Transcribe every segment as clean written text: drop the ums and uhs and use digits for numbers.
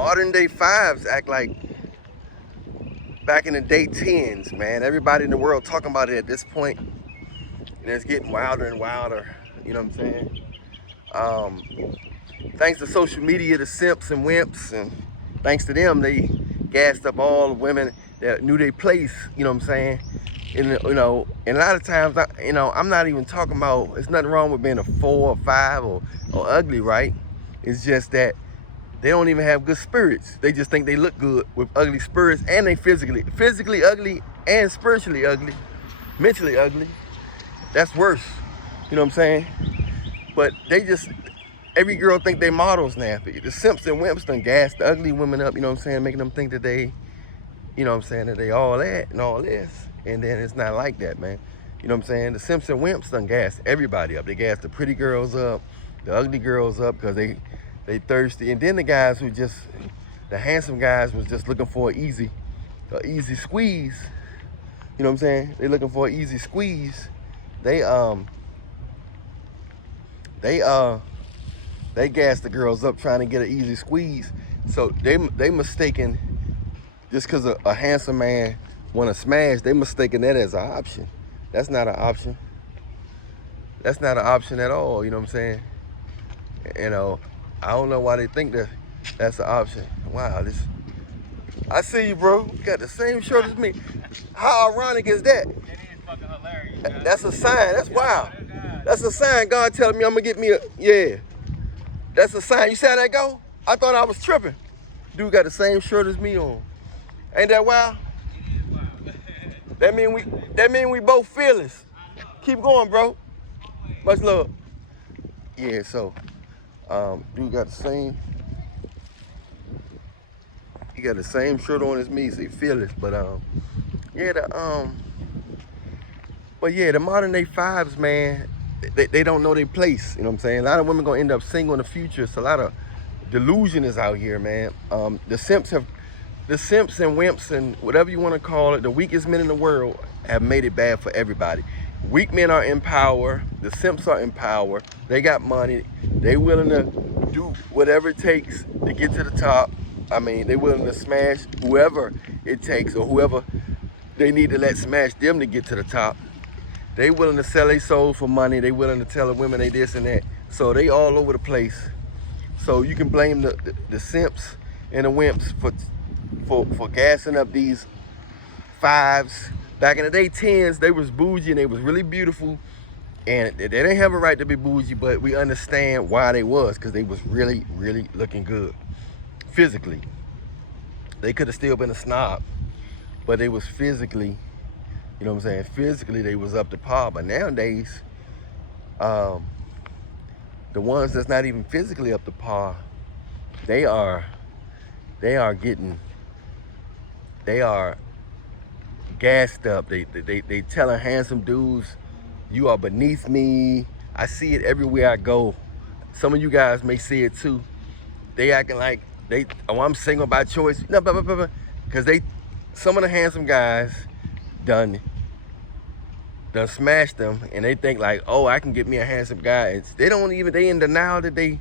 modern day 5's act like back in the day 10's, man. Everybody in the world talking about it at this point, and it's getting wilder and wilder. You know what I'm saying? Thanks to social media, the simps and wimps, and thanks to them, they gassed up all the women that knew their place. You know what I'm saying? And and a lot of times, I'm not even talking about. It's nothing wrong with being a 4 or 5 or ugly, right? It's just that they don't even have good spirits. They just think they look good with ugly spirits, and they physically ugly and spiritually ugly, mentally ugly. That's worse. You know what I'm saying? But every girl think they models now. The simps and wimps done gassed the ugly women up, you know what I'm saying, making them think that they, you know what I'm saying, that they all that and all this. And then it's not like that, man. You know what I'm saying? The simps and wimps done gassed everybody up. They gassed the pretty girls up, the ugly girls up, because they thirsty. And then the guys the handsome guys was just looking for an easy squeeze. You know what I'm saying? They looking for an easy squeeze. They gassed the girls up trying to get an easy squeeze. So they mistaken, just because a handsome man want to smash, they mistaken that as an option. That's not an option. That's not an option at all, you know what I'm saying? I don't know why they think that's an option. Wow, I see you, bro. You got the same shirt as me. How ironic is that? It is fucking hilarious. That's a sign. That's wild. That's a sign. God telling me I'm gonna get me yeah. That's a sign. You see how that go? I thought I was tripping. Dude got the same shirt as me on. Ain't that wild? It is wild. That mean we both fearless. Keep going, bro. Much love. Yeah, so dude got the same. He got the same shirt on as me, so he fearless. But yeah, the modern day 5's, man, they don't know their place. You know what I'm saying? A lot of women gonna end up single in the future. It's a lot of delusion is out here, man. The simps and wimps and whatever you want to call it, the weakest men in the world have made it bad for everybody. Weak men are in power. The simps are in power. They got money. They willing to do whatever it takes to get to the top. I mean, they willing to smash whoever it takes, or whoever they need to let smash them to get to the top. They willing to sell their souls for money. They willing to tell the women they this and that. So they all over the place. So you can blame the simps and the wimps for gassing up these 5's. Back in the day, 10's, they was bougie and they was really beautiful. And they didn't have a right to be bougie, but we understand why they was, because they was really, really looking good. Physically. They could have still been a snob, but they was physically, you know what I'm saying? Physically, they was up to par. But nowadays, the ones that's not even physically up to par, they are gassed up. They telling handsome dudes, you are beneath me. I see it everywhere I go. Some of you guys may see it too. They acting like I'm single by choice. No, because some of the handsome guys done smashed them, and they think like, oh, I can get me a handsome guy. They in denial that they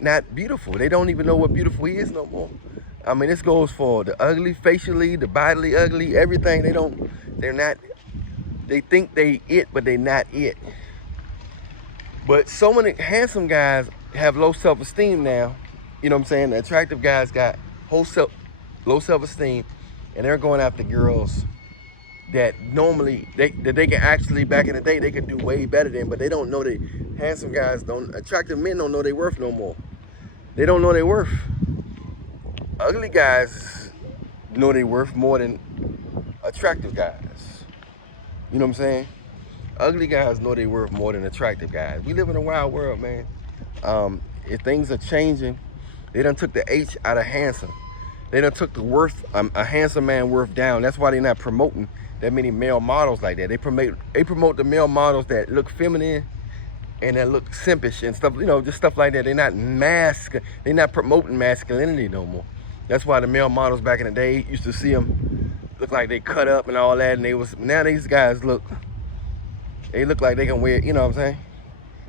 not beautiful. They don't even know what beautiful is no more. I mean, this goes for the ugly facially, the bodily ugly, everything. They think they it, but they not it. But so many handsome guys have low self-esteem now. You know what I'm saying? The attractive guys got low self-esteem, and they're going after girls that normally they can actually, back in the day, they could do way better than, but they don't know attractive men don't know their worth no more. They don't know their worth. Ugly guys know their worth more than attractive guys. You know what I'm saying? Ugly guys know their worth more than attractive guys. We live in a wild world, man. If things are changing, they done took the H out of handsome. They done took the worth, a handsome man worth down. That's why they're not promoting that many male models like that. They promote the male models that look feminine and that look simpish and stuff, just stuff like that. They're not promoting masculinity no more. That's why the male models back in the day used to see them look like they cut up and all that, and now these guys look like they can wear, you know what I'm saying?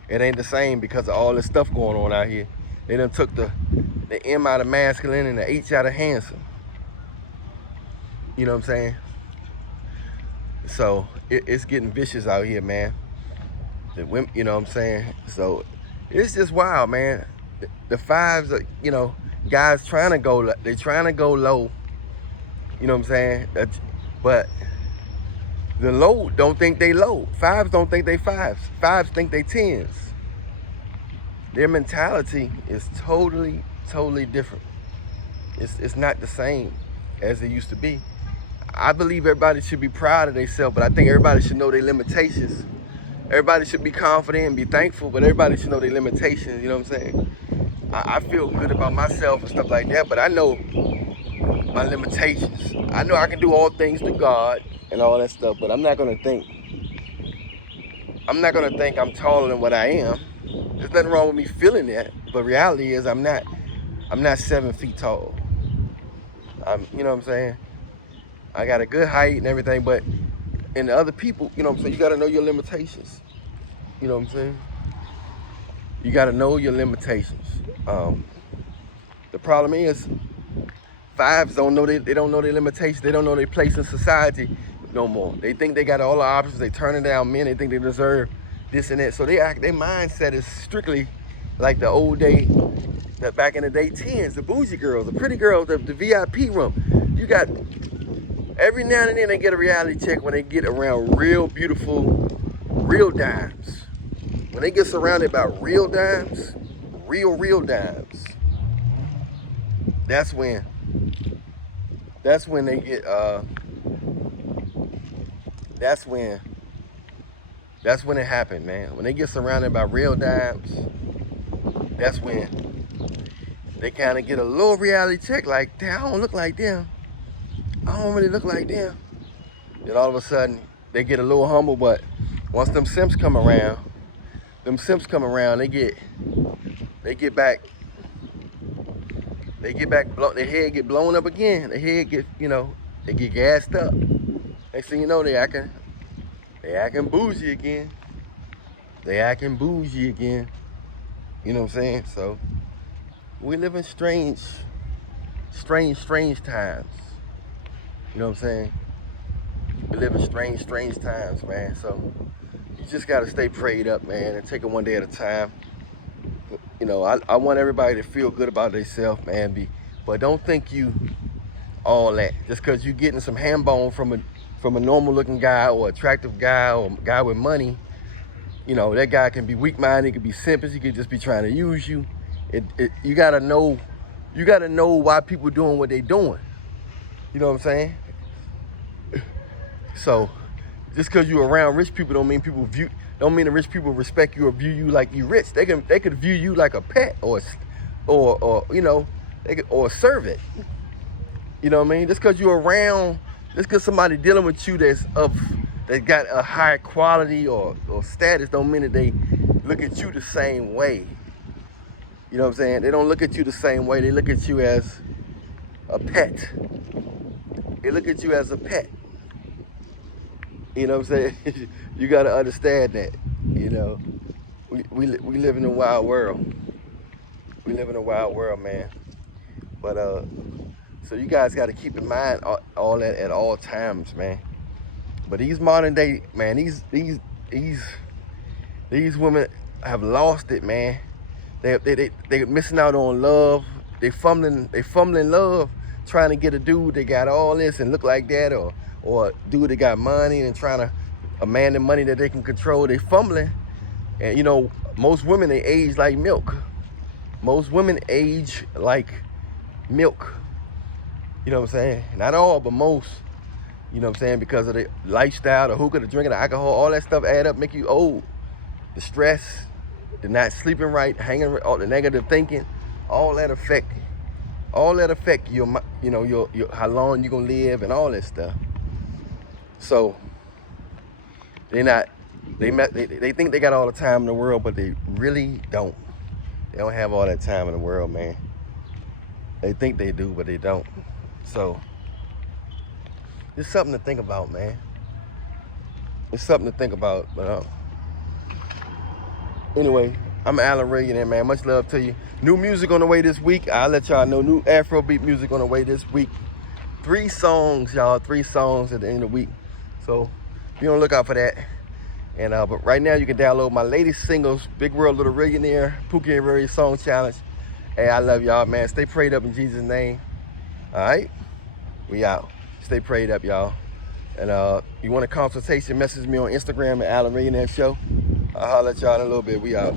It ain't the same because of all this stuff going on out here. They done took the M out of masculine and the H out of handsome. You know what I'm saying? So it's getting vicious out here, man. The women, you know what I'm saying? So it's just wild, man. The fives are, you know, guys trying to go, they're trying to go low. You know what I'm saying? But the low don't think they low. Fives don't think they fives. Fives think they tens. Their mentality is totally different. It's not the same as it used to be. I believe everybody should be proud of themselves, but I think everybody should know their limitations. Everybody should be confident and be thankful, but everybody should know their limitations, you know what I'm saying? I feel good about myself and stuff like that, but I know my limitations. I know I can do all things to God and all that stuff, but I'm not gonna think I'm taller than what I am. There's nothing wrong with me feeling that, but reality is I'm not 7 feet tall. You know what I'm saying? I got a good height and everything, but in the other people, you know what I'm saying, you gotta know your limitations. You know what I'm saying? You gotta know your limitations. The problem is, fives don't know they don't know their limitations. They don't know their place in society no more. They think they got all the options. They turning down men. They think they deserve this and that. So their mindset is strictly like the old day, that back in the day, tens, the bougie girls, the pretty girls, the VIP room. You got, every now and then they get a reality check when they get around real beautiful, real dimes. When they get surrounded by real dimes, real dimes, that's when they get that's when it happened, man. When they get surrounded by real dimes, that's when they kind of get a little reality check, like, damn, I don't look like them. I don't really look like them. Then all of a sudden, they get a little humble, but once them simps come around, they get back, their head get blown up again. Their head get, you know, they get gassed up. Next thing you know, they acting bougie again. You know what I'm saying? So we live in strange times. You know what I'm saying? We live in strange times, man. So you just gotta stay prayed up, man, and take it one day at a time. You know, I want everybody to feel good about themselves, man. But don't think you all that just because you're getting some ham bone from a normal looking guy or attractive guy or guy with money. You know, that guy can be weak-minded, he can be simple, he could just be trying to use you. You gotta know why people doing what they doing. You know what I'm saying? So just because you're around rich people don't mean the rich people respect you or view you like you rich. They could view you like a pet or you know, or a servant. You know what I mean? Just because you're around, just because somebody dealing with you that got a higher quality or status don't mean that they look at you the same way. You know what I'm saying? They don't look at you the same way. They look at you as a pet. They look at you as a pet. You know what I'm saying? You got to understand that. You know, we live in a wild world. We live in a wild world, man. But so you guys got to keep in mind all that at all times, man. But these modern day, man, these women have lost it, man. They're missing out on love. They fumbling love, trying to get a dude that got all this and look like that, or a dude that got money and trying to a man the money that they can control. They fumbling, and you know, most women, they age like milk. Most women age like milk. You know what I'm saying? Not all, but most. You know what I'm saying? Because of the lifestyle, the hookah, the drinking, the alcohol, all that stuff add up, make you old. The stress, the not sleeping right, all the negative thinking, all that affect your, you know, your how long you gonna live and all that stuff. So they think they got all the time in the world, but they really don't. They don't have all that time in the world, man. They think they do, but they don't. So it's something to think about, man. It's something to think about. But anyway, I'm Allan Reallionaire, man. Much love to you. New music on the way this week. I'll let y'all know. New Afrobeat music on the way this week. 3 songs, y'all. 3 songs at the end of the week. So be on the lookout for that. And but right now you can download my latest singles, Big World Little Reallionaire, Pookie and Rary Song Challenge. Hey, I love y'all, man. Stay prayed up in Jesus' name. All right? We out. Stay prayed up, y'all. And you want a consultation, message me on Instagram at Allan Reallionaire Show. I'll holler at y'all in a little bit. We out.